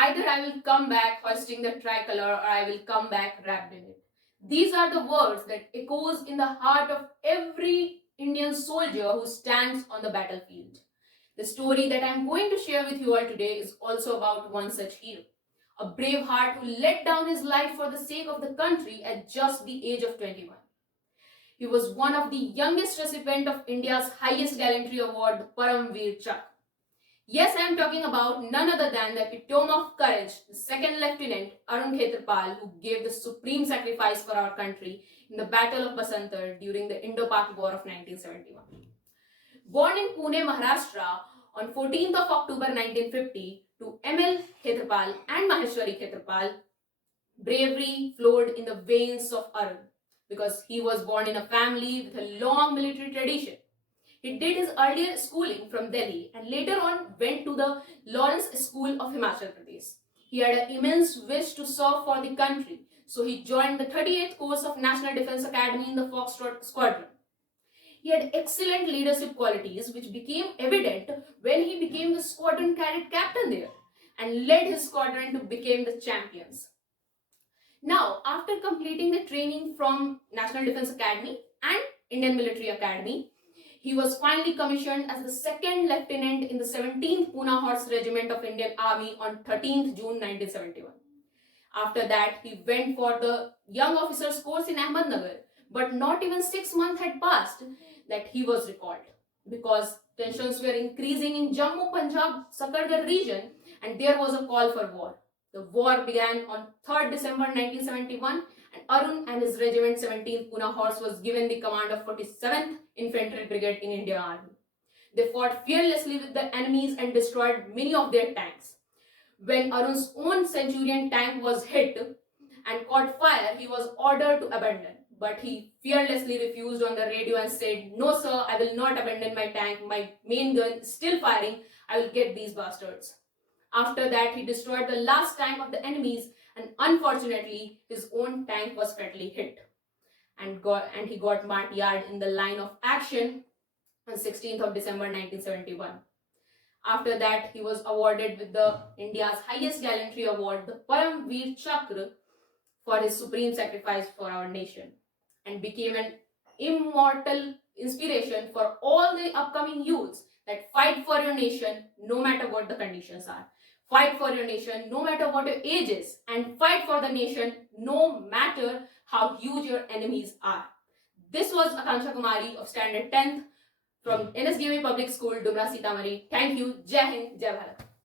Either I will come back hoisting the tricolor or I will come back wrapped in it. These are the words that echoes in the heart of every Indian soldier who stands on the battlefield. The story that I am going to share with you all today is also about one such hero, a brave heart who let down his life for the sake of the country at just the age of 21. He was one of the youngest recipient of India's highest gallantry award, the Param Veer Chakra. Yes, I am talking about none other than the epitome of courage, the second lieutenant Arun Khetarpal, who gave the supreme sacrifice for our country in the Battle of Basantar during the Indo-Pak War of 1971. Born in Pune, Maharashtra on 14th of October 1950 to M.L. Khetarpal and Maheshwari Khetarpal, bravery flowed in the veins of Arun because he was born in a family with a long military tradition. He did his earlier schooling from Delhi and later on went to the Lawrence School of Himachal Pradesh. He had an immense wish to serve for the country, so he joined the 38th course of National Defence Academy in the Foxtrot Squadron. He had excellent leadership qualities which became evident when he became the squadron cadet captain there and led his squadron to become the champions. Now, after completing the training from National Defence Academy and Indian Military Academy, he was finally commissioned as the second lieutenant in the 17th Pune Horse Regiment of Indian Army on 13th June 1971. After that, he went for the Young Officers course in Ahmednagar, but not even 6 months had passed that he was recalled because tensions were increasing in Jammu, Punjab, Sakargarh region, and there was a call for war. The war began on 3rd December 1971 and Arun and his regiment 17th Pune Horse was given the command of 47th Infantry Brigade in Indian Army. They fought fearlessly with the enemies and destroyed many of their tanks. When Arun's own Centurion tank was hit and caught fire, he was ordered to abandon. But he fearlessly refused on the radio and said, "No sir, I will not abandon my tank. My main gun is still firing. I will get these bastards." After that, he destroyed the last tank of the enemies and unfortunately, his own tank was fatally hit and he got martyred in the line of action on 16th of December 1971. After that, he was awarded with the India's highest gallantry award, the Param Veer Chakra, for his supreme sacrifice for our nation and became an immortal inspiration for all the upcoming youths that fight for your nation no matter what the conditions are. Fight for your nation no matter what your age is and fight for the nation no matter how huge your enemies are. This was Akanksha Kumari of Standard 10th from NSDMA Public School, Dumra, Sitamarhi. Thank you. Jai Hind, Jai Bharat.